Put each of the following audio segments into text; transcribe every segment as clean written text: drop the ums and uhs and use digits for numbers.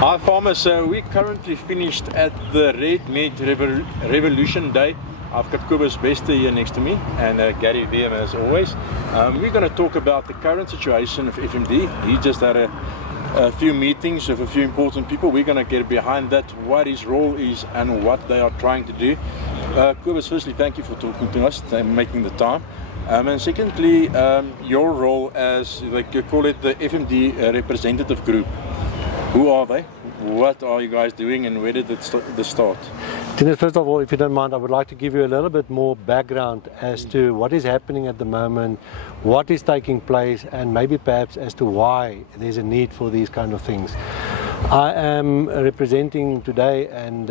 Hi farmers, we currently finished at the Red Meat Revolution Day. I've got Kobus Bester here next to me and Gary Wiem as always. We're going to talk about the current situation of FMD. He just had a few meetings with a few important people. We're going to get behind that, what his role is and what they are trying to do. Kobus, firstly, thank you for talking to us and making the time. And secondly, your role as, like you call it, the FMD Representative Group. Who are they? What are you guys doing and where did it start? Dennis, first of all, if you don't mind, I would like to give you a little bit more background as to what is happening at the moment, what is taking place, and maybe perhaps as to why there's a need for these kind of things. I am representing today and,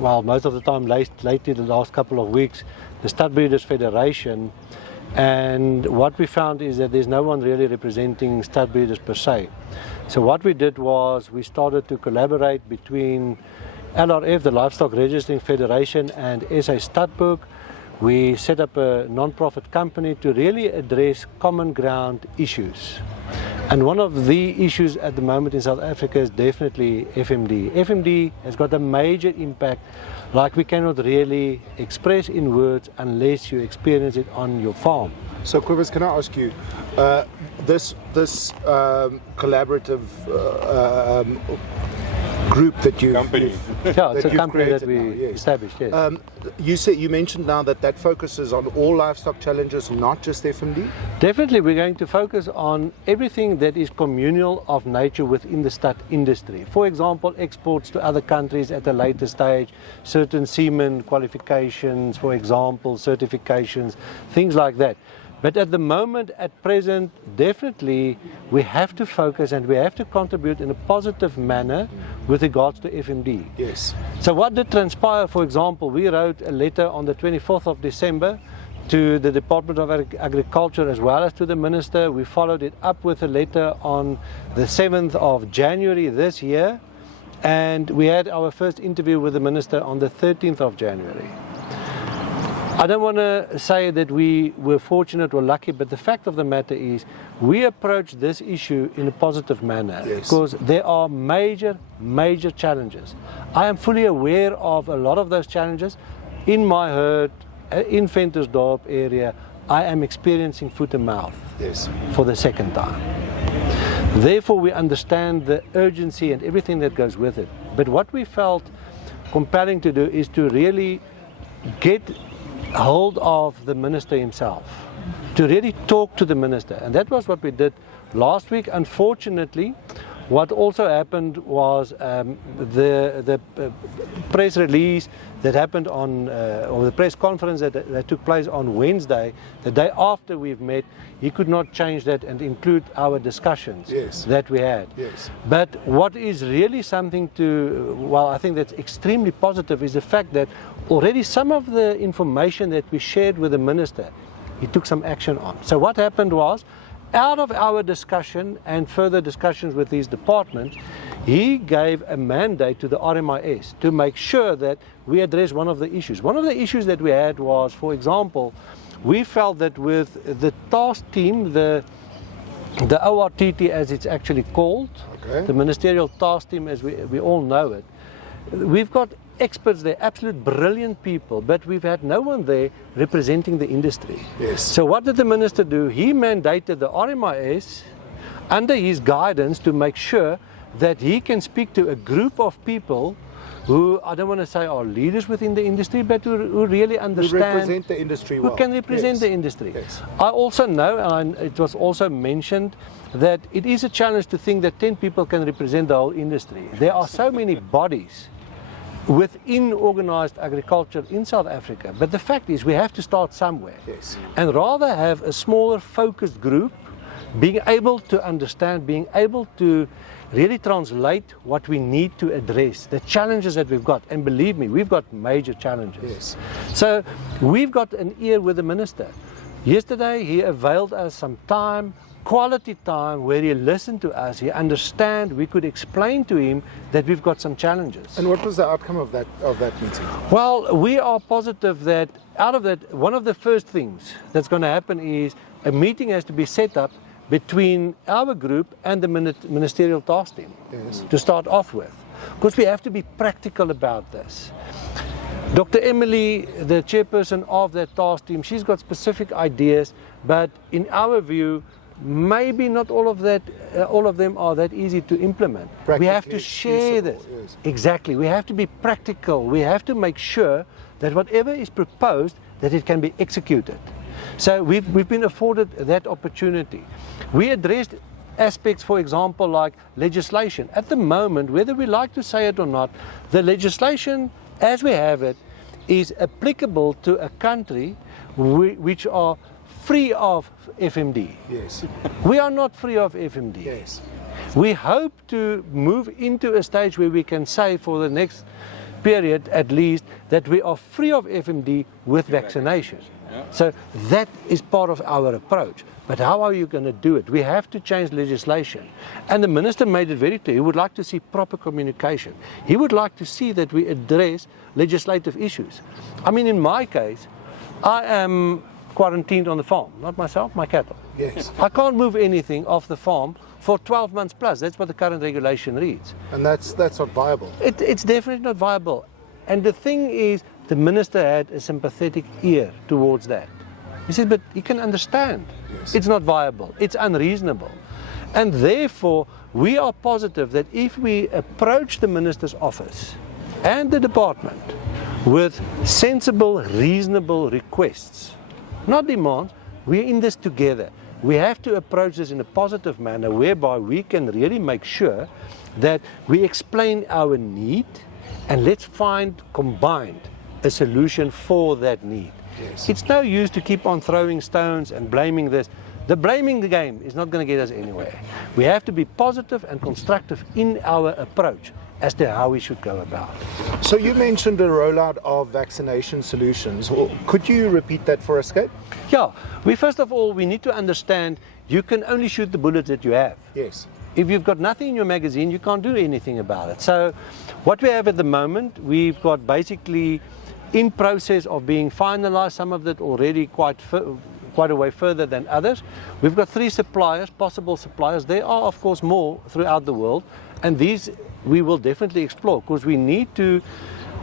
well, most of the time lately, the last couple of weeks, the Stud Breeders Federation. And what we found is that there's no one really representing stud breeders per se. So what we did was we started to collaborate between LRF, the Livestock Registering Federation, and SA Studbook. We set up a non-profit company to really address common ground issues. And one of the issues at the moment in South Africa is definitely FMD. FMD has got a major impact like we cannot really express in words unless you experience it on your farm. So Kobus, can I ask you, this collaborative group that you've yeah, it's a company that we established. Yes. You mentioned now that focuses on all livestock challenges, not just FMD. Definitely, we're going to focus on everything that is communal of nature within the stud industry. For example, exports to other countries at a later stage, certain semen qualifications, for example, certifications, things like that. But at the moment, at present, definitely we have to focus and we have to contribute in a positive manner with regards to FMD. Yes. So what did transpire, for example, we wrote a letter on the 24th of December to the Department of Agriculture as well as to the Minister. We followed it up with a letter on the 7th of January this year, and we had our first interview with the Minister on the 13th of January. I don't want to say that we were fortunate or lucky, but the fact of the matter is we approached this issue in a positive manner. Yes. Because there are major challenges. I am fully aware of a lot of those challenges. In my herd, in Ventersdorp area, I am experiencing foot and mouth for the second time. Therefore, we understand the urgency and everything that goes with it. But what we felt compelling to do is to really get hold of the Minister himself, to really talk to the Minister, and that was what we did last week. Unfortunately, what also happened was the press release that happened on, or the press conference that took place on Wednesday, the day after we've met, he could not change that and include our discussions that we had. Yes. But what is really something to, well, I think that's extremely positive is the fact that already some of the information that we shared with the Minister, he took some action on. So what happened was, out of our discussion and further discussions with his department, he gave a mandate to the RMIS to make sure that we address one of the issues. One of the issues that we had was, for example, we felt that with the task team, the ORTT as it's actually called, the Ministerial Task Team as we all know it, we've got experts there, absolute brilliant people, but we've had no one there representing the industry. Yes. So what did the Minister do? He mandated the RMIS under his guidance to make sure that he can speak to a group of people who, I don't want to say are leaders within the industry, but who really understand, who represent the industry well. Who can represent the industry. Yes. I also know, and it was also mentioned, that it is a challenge to think that 10 people can represent the whole industry. There are so many bodies within organized agriculture in South Africa, but the fact is we have to start somewhere, and rather have a smaller focused group being able to understand, being able to really translate what we need to address, the challenges that we've got. And believe me, we've got major challenges. So we've got an ear with the Minister. Yesterday he availed us some time, quality time, where he listened to us, he understand, we could explain to him that we've got some challenges. And what was the outcome of that meeting? Well, we are positive that out of that, one of the first things that's going to happen is a meeting has to be set up between our group and the ministerial task team to start off with, because we have to be practical about this. Dr. Emily, the chairperson of that task team, she's got specific ideas, but in our view, maybe not all of them are that easy to implement. We have to share this. Yes. Exactly. We have to be practical. We have to make sure that whatever is proposed, that it can be executed. So we've been afforded that opportunity. We addressed aspects, for example, like legislation. At the moment, whether we like to say it or not, the legislation as we have it is applicable to a country which are free of FMD. Yes. We are not free of FMD. Yes. We hope to move into a stage where we can say for the next period at least that we are free of FMD with vaccination. So that is part of our approach. But how are you going to do it? We have to change legislation. And the minister made it very clear. He would like to see proper communication. He would like to see that we address legislative issues. I mean, in my case, I am quarantined on the farm, not myself, my cattle. Yes. I can't move anything off the farm for 12 months plus. That's what the current regulation reads. And that's not viable. It's definitely not viable. And the thing is, the minister had a sympathetic ear towards that. He said, but you can understand. Yes. It's not viable. It's unreasonable. And therefore, we are positive that if we approach the minister's office and the department with sensible, reasonable requests, not demands, we're in this together. We have to approach this in a positive manner whereby we can really make sure that we explain our need and let's find combined a solution for that need. Yes. It's no use to keep on throwing stones and blaming this. The blaming the game is not going to get us anywhere. We have to be positive and constructive in our approach as to how we should go about. So you mentioned a rollout of vaccination solutions. Well, could you repeat that for us, Kate? Yeah, first of all, we need to understand you can only shoot the bullets that you have. Yes. If you've got nothing in your magazine, you can't do anything about it. So what we have at the moment, we've got basically in process of being finalized, some of that already quite a way further than others. We've got 3 suppliers, possible suppliers. There are, of course, more throughout the world, and these we will definitely explore because we need to,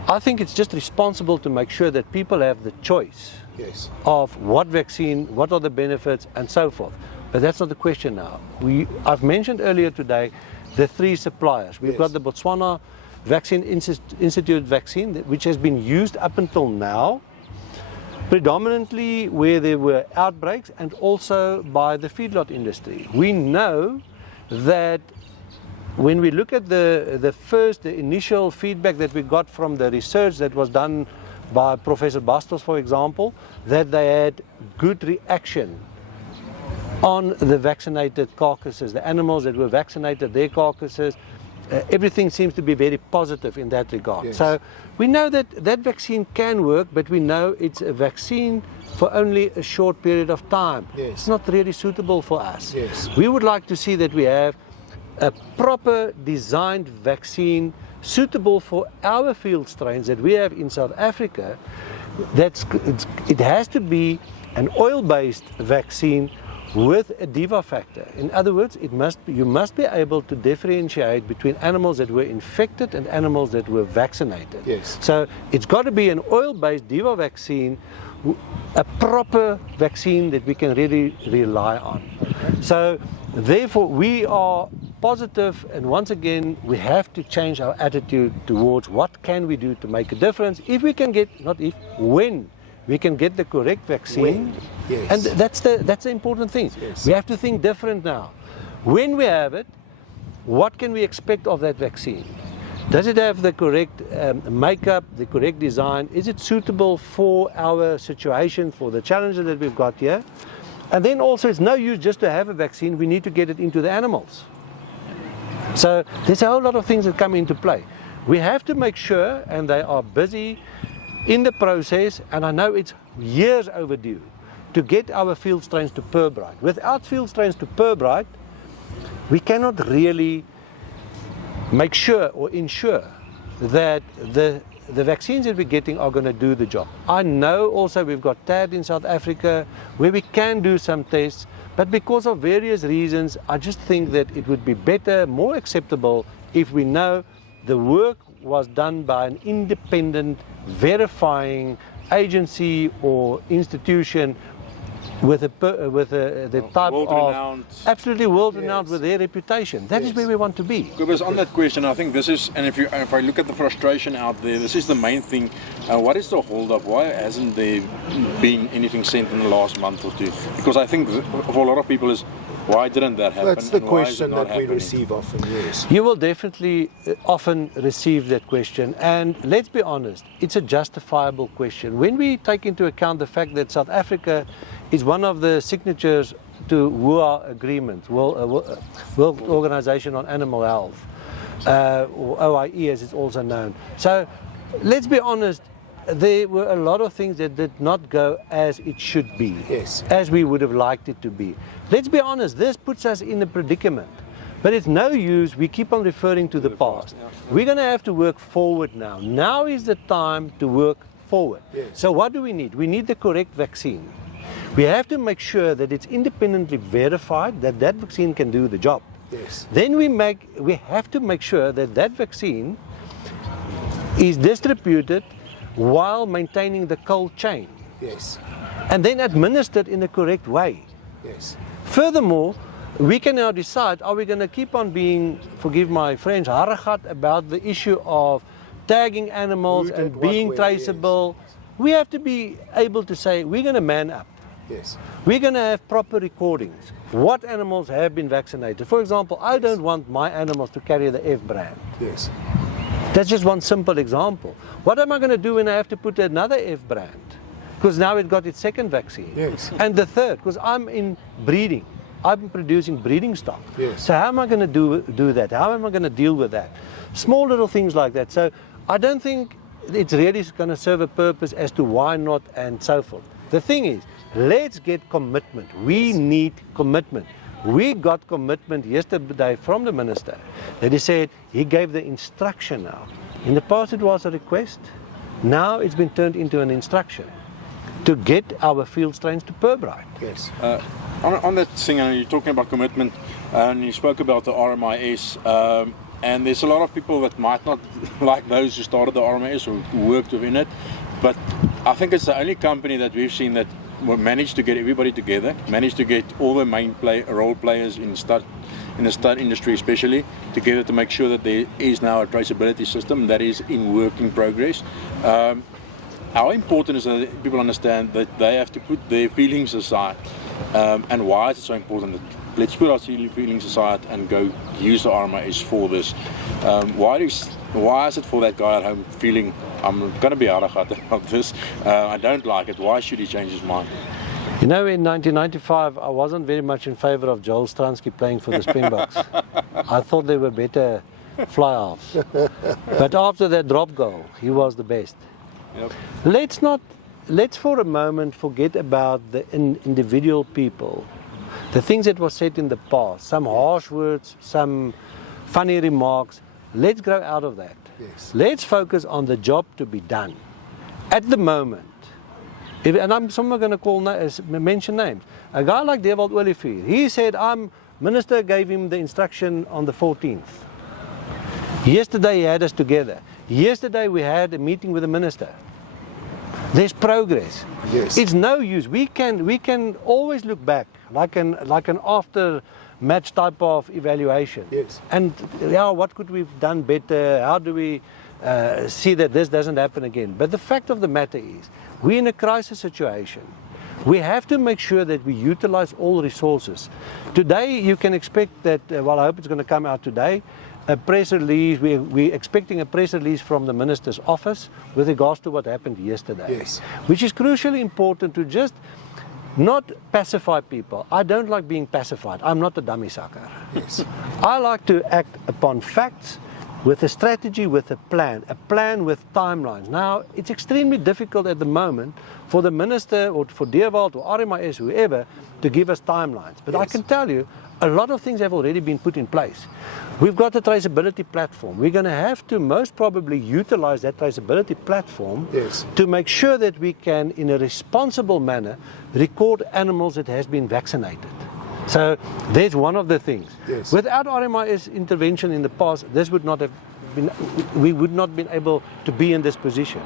I think it's just responsible to make sure that people have the choice Yes. of what vaccine, what are the benefits, and so forth. But that's not the question now. I've mentioned earlier today the 3 suppliers. We've Yes. got the Botswana Vaccine Institute vaccine, which has been used up until now, predominantly where there were outbreaks and also by the feedlot industry. We know that when we look at the initial feedback that we got from the research that was done by Professor Bastos, for example, that they had good reaction on the vaccinated carcasses, the animals that were vaccinated, their carcasses. Everything seems to be very positive in that regard. Yes. So we know that that vaccine can work, but we know it's a vaccine for only a short period of time. Yes. It's not really suitable for us. Yes. We would like to see that we have a proper designed vaccine suitable for our field strains that we have in South Africa. It has to be an oil-based vaccine with a DIVA factor. In other words, you must be able to differentiate between animals that were infected and animals that were vaccinated. Yes. So it's got to be an oil-based DIVA vaccine, a proper vaccine that we can really rely on. So therefore we are positive, and once again we have to change our attitude towards what can we do to make a difference if we can get, not if, when we can get the correct vaccine. Yes. And that's the important thing. Yes. We have to think different now. When we have it, what can we expect of that vaccine? Does it have the correct makeup, the correct design? Is it suitable for our situation, for the challenges that we've got here? And then also, it's no use just to have a vaccine, we need to get it into the animals. So there's a whole lot of things that come into play. We have to make sure, and they are busy in the process, and I know it's years overdue, to get our field strains to Pirbright. Without field strains to Pirbright, we cannot really make sure or ensure that the vaccines that we're getting are going to do the job. I know also we've got TAD in South Africa where we can do some tests, But because of various reasons, I just think that it would be better, more acceptable, if we know the work was done by an independent, verifying agency or institution with the type World-renowned. of absolutely world-renowned Yes. with their reputation. That is where we want to be. Kobus, on that question, I think this is, and if I look at the frustration out there, this is the main thing. What is the hold-up? Why hasn't there been anything sent in the last month or two? Because I think for a lot of people is, why didn't that happen? That's the and why is it question not that we happening? receive often, yes. You will definitely often receive that question, and let's be honest, it's a justifiable question. When we take into account the fact that South Africa is one of the signatures to WOA agreement, World Organization on Animal Health, or OIE as it's also known. So let's be honest, there were a lot of things that did not go as it should be, Yes. as we would have liked it to be. Let's be honest, this puts us in a predicament. But it's no use, we keep on referring to the past. We're going to have to work forward now. Now is the time to work forward. Yes. So what do we need? We need the correct vaccine. We have to make sure that it's independently verified that that vaccine can do the job. Yes. Then we have to make sure that that vaccine is distributed while maintaining the cold chain Yes. and then administered in the correct way. Yes. Furthermore, we can now decide, are we going to keep on being, forgive my French, haragat about the issue of tagging animals Who and did being what, where, traceable? We have to be able to say, we're going to man up. Yes. We're going to have proper recordings. What animals have been vaccinated? For example, I don't want my animals to carry the F brand. Yes. That's just one simple example. What am I going to do when I have to put another F brand? Because now it got its second vaccine. Yes. And the third, because I'm in breeding. I'm producing breeding stock. Yes. So how am I going to do that? How am I going to deal with that? Small little things like that. So I don't think it's really going to serve a purpose as to why not and so forth. The thing is, let's get commitment. We need commitment. We got commitment yesterday from the minister that he said he gave the instruction now. In the past it was a request. Now it's been turned into an instruction to get our field strains to Pirbright. Yes. On that thing, you're talking about commitment, and you spoke about the RMIS, and there's a lot of people that might not like those who started the RMIS or who worked within it, but I think it's the only company that we've seen that managed to get everybody together, managed to get all the main role players in the stud industry especially, together to make sure that there is now a traceability system that is in work in progress. How important is that people understand that they have to put their feelings aside, and why is it so important that let's put our feelings aside and go use the RMIS for this? Why is it for that guy at home feeling, I'm going to be haragat about this, I don't like it, why should he change his mind? You know, in 1995, I wasn't very much in favor of Joel Stransky playing for the Springboks. I thought they were better fly-offs. But after that drop goal, he was the best. Yep. Let's for a moment forget about the individual people, the things that were said in the past, some harsh words, some funny remarks. Let's grow out of that. Yes. Let's focus on the job to be done. At the moment, and I'm someone going to mention names. A guy like Dewald Olivier, he said, Minister gave him the instruction on the 14th. Yesterday he had us together. Yesterday we had a meeting with the minister. There's progress. Yes. It's no use. We can always look back like an after match type of evaluation. Yes. And what could we have done better? How do we see that this doesn't happen again? But the fact of the matter is, we're in a crisis situation. We have to make sure that we utilize all resources. Today you can expect that, I hope it's going to come out today, a press release, we're expecting a press release from the Minister's office with regards to what happened yesterday. Yes. Which is crucially important to just not pacify people. I don't like being pacified. I'm not a dummy sucker. Yes. I like to act upon facts with a strategy, with a plan with timelines. Now, it's extremely difficult at the moment for the minister or for Dewald or RMIS, whoever, to give us timelines. But I Yes. can tell you, a lot of things have already been put in place. We've got a traceability platform. We're going to have to most probably utilize that traceability platform Yes. to make sure that we can, in a responsible manner, record animals that has been vaccinated. So there's one of the things. Yes. Without RMIS intervention in the past, this would not have been, we would not have been able to be in this position.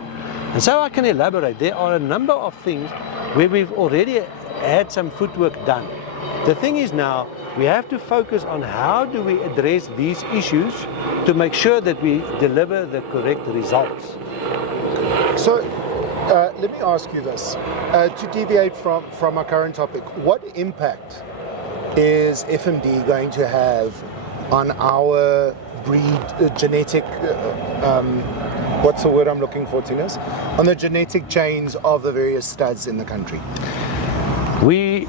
And so I can elaborate. There are a number of things where we've already had some footwork done. The thing is now, we have to focus on how do we address these issues to make sure that we deliver the correct results. So let me ask you this, to deviate from our current topic, what impact is FMD going to have on our breed genetic, what's the word I'm looking for, Tinus? On the genetic chains of the various studs in the country? We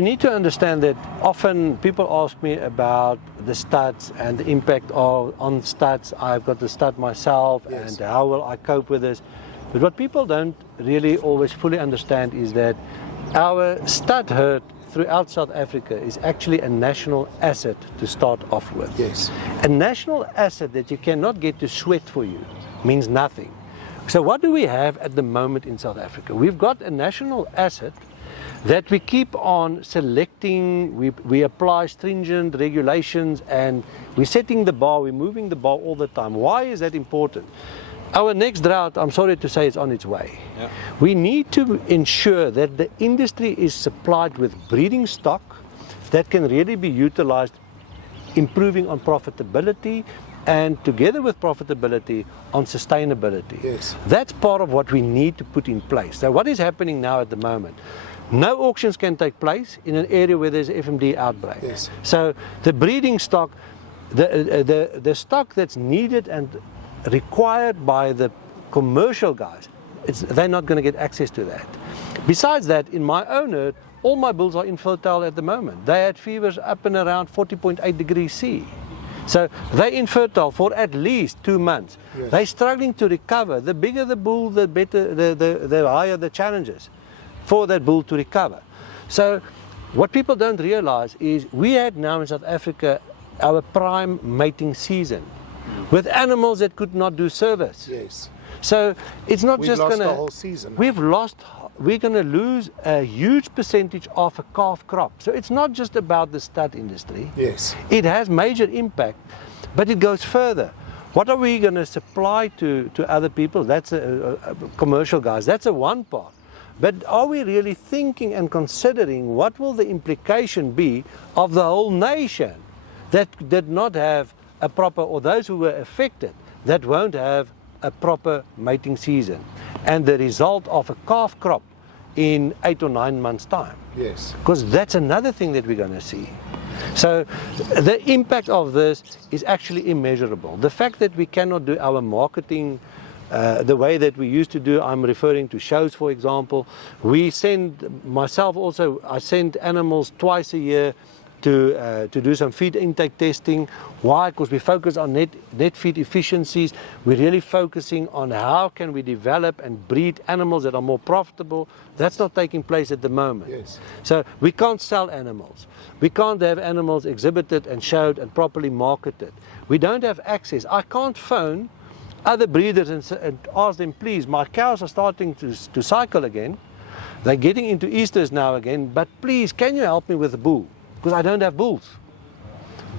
need to understand that often people ask me about the studs and the impact on studs. I've got the stud myself, yes, and how will I cope with this? But what people don't really always fully understand is that our stud herd throughout South Africa is actually a national asset to start off with. Yes. A national asset that you cannot get to sweat for you means nothing. So what do we have at the moment in South Africa? We've got a national asset that we keep on selecting, we apply stringent regulations, and we're setting the bar, we're moving the bar all the time. Why is that important? Our next drought, I'm sorry to say, is on its way. Yeah. We need to ensure that the industry is supplied with breeding stock that can really be utilized, improving on profitability, and together with profitability, on sustainability. Yes. That's part of what we need to put in place. So what is happening now at the moment? No auctions can take place in an area where there's FMD outbreak. Yes. So the breeding stock, the stock that's needed and required by the commercial guys, they're not going to get access to that. Besides that, in my own herd, all my bulls are infertile at the moment. They had fevers up and around 40.8 degrees C. So they're infertile for at least 2 months. Yes. They're struggling to recover. The bigger the bull, the better, the higher the challenges for that bull to recover. So what people don't realize is we had now in South Africa our prime mating season with animals that could not do service. Yes. So it's not We've just lost going to... the whole season. We're going to lose a huge percentage of a calf crop. So it's not just about the stud industry. Yes. It has major impact, but it goes further. What are we going to supply to other people? That's commercial guys. That's a one part. But are we really thinking and considering what will the implication be of the whole nation that did not have a proper, or those who were affected, that won't have a proper mating season, and the result of a calf crop in 8 or 9 months' time? Yes. Because that's another thing that we're going to see. So the impact of this is actually immeasurable. The fact that we cannot do our marketing the way that we used to do, I'm referring to shows, for example. We send, myself also, I send animals twice a year to do some feed intake testing. Why? Because we focus on net feed efficiencies. We're really focusing on how can we develop and breed animals that are more profitable. That's not taking place at the moment. Yes. So we can't sell animals. We can't have animals exhibited and showed and properly marketed. We don't have access. I can't phone other breeders and ask them, please, my cows are starting to cycle again. They're getting into easters now again, but please, can you help me with the bull? Because I don't have bulls.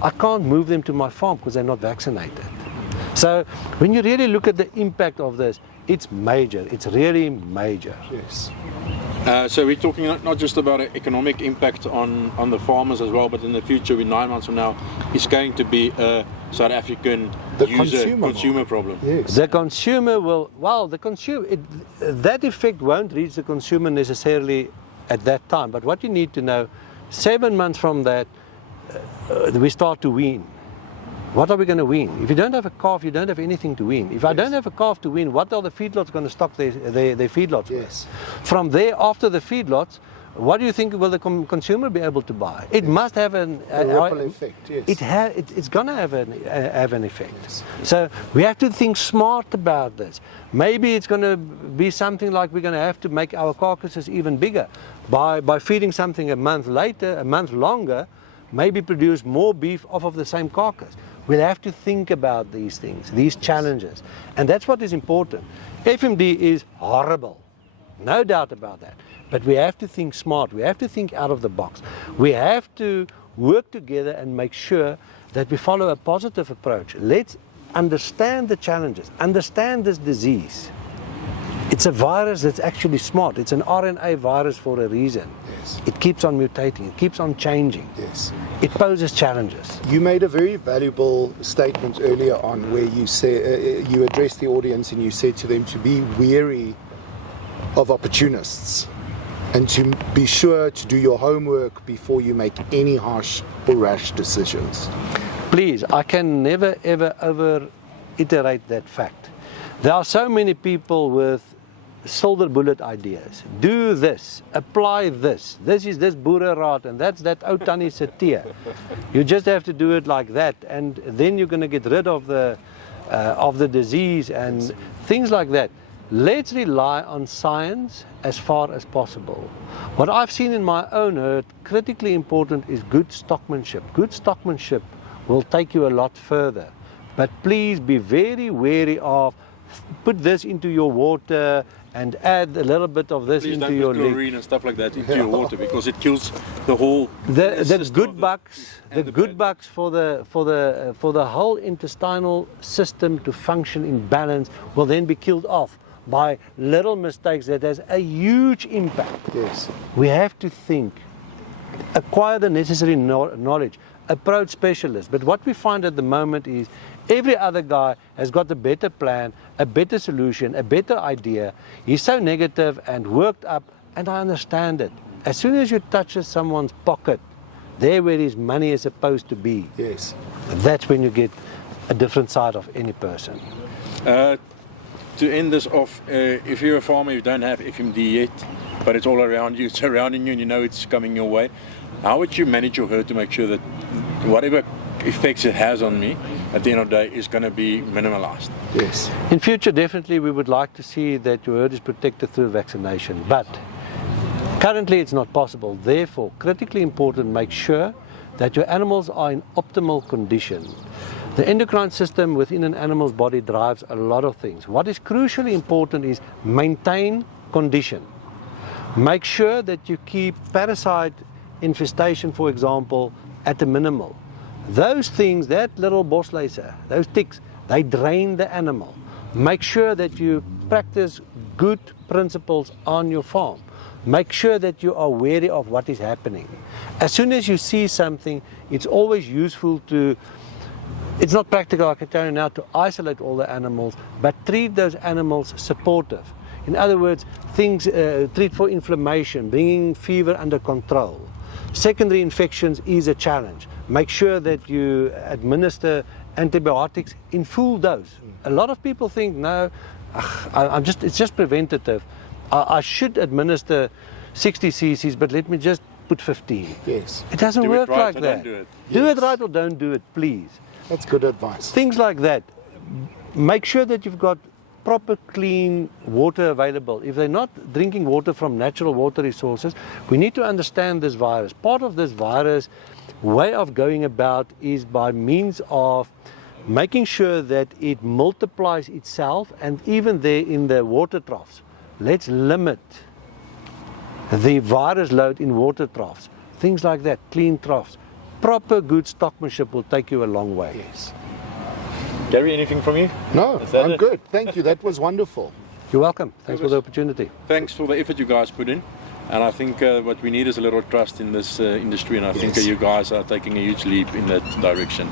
I can't move them to my farm because they're not vaccinated. So when you really look at the impact of this, it's major. It's really major. Yes. So we're talking not just about an economic impact on the farmers as well, but in the future, in 9 months from now, it's going to be a South African consumer problem. Yes. The consumer will, well, that effect won't reach the consumer necessarily at that time. But what you need to know, 7 months from that, we start to wean. What are we going to wean? If you don't have a calf, you don't have anything to wean. If I don't have a calf to wean, what are the feedlots going to stock their feedlots Yes. with? From there, after the feedlots, what do you think will the consumer be able to buy? It must have a ripple effect. Yes. It's going to have an effect. Yes. So we have to think smart about this. Maybe it's going to be something like we're going to have to make our carcasses even bigger by feeding something a month later, a month longer, maybe produce more beef off of the same carcass. We'll have to think about these things, these challenges. And that's what is important. FMD is horrible. no doubt about that. But we have to think smart, we have to think out of the box. We have to work together and make sure that we follow a positive approach. Let's understand the challenges, understand this disease. It's a virus that's actually smart. It's an RNA virus for a reason. Yes. It keeps on mutating, it keeps on changing. Yes. It poses challenges. You made a very valuable statement earlier on where you say you addressed the audience and you said to them to be wary of opportunists and to be sure to do your homework before you make any harsh or rash decisions. Please, I can never ever over-iterate that fact. There are so many people with silver bullet ideas. Do this, apply this. This is this boereraad and that's that ou tannie se tee. You just have to do it like that, and then you're going to get rid of the disease and things like that. Let's rely on science as far as possible. What I've seen in my own herd, critically important, is good stockmanship. Good stockmanship will take you a lot further. But please be very wary of, put this into your water and add a little bit of this into your Please don't put chlorine and stuff like that into your water, because it kills the whole the good bugs. The good bugs for the whole intestinal system to function in balance will then be killed off by little mistakes that has a huge impact. Yes. We have to think, acquire the necessary knowledge, approach specialists. But what we find at the moment is every other guy has got a better plan, a better solution, a better idea. He's so negative and worked up, and I understand it. As soon as you touch someone's pocket, there where his money is supposed to be, Yes. that's when you get a different side of any person. To end this off, if you're a farmer, you don't have FMD yet, but it's all around you, surrounding you, and you know it's coming your way, how would you manage your herd to make sure that whatever effects it has on me at the end of the day is going to be minimalized? Yes. In future, definitely we would like to see that your herd is protected through vaccination, but currently it's not possible. Therefore, critically important, make sure that your animals are in optimal condition. The endocrine system within an animal's body drives a lot of things. What is crucially important is maintain condition. Make sure that you keep parasite infestation, for example, at a minimal. Those things, that little bosluise, those ticks, they drain the animal. Make sure that you practice good principles on your farm. Make sure that you are wary of what is happening. As soon as you see something, it's always useful to, it's not practical, I can tell you now, to isolate all the animals, but treat those animals supportive. In other words, things, treat for inflammation, bringing fever under control. Secondary infections is a challenge. Make sure that you administer antibiotics in full dose. A lot of people think, no, it's just preventative. I should administer 60 cc's, but let me just put 15. Yes. It doesn't Do it work right like or that. don't do it. Do Yes. it right or don't do it, please. That's good advice. Things like that. Make sure that you've got proper clean water available. If they're not drinking water from natural water resources, we need to understand this virus. Part of this virus way of going about is by means of making sure that it multiplies itself, and even there in the water troughs. Let's limit the virus load in water troughs. Things like that, clean troughs. Proper good stockmanship will take you a long way. Yes. Gary, anything from you? No, Is that I'm it? good. Thank you. That was wonderful. You're welcome. Thanks for the opportunity. Thanks for the effort you guys put in. And I think what we need is a little trust in this industry, and I think Yes. you guys are taking a huge leap in that direction.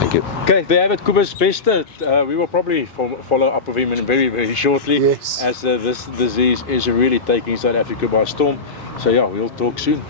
Thank you. Okay, there have it, Kobus Bester. We will probably follow up with him in very, very shortly, Yes. as this disease is really taking South Africa by storm. So yeah, we'll talk soon.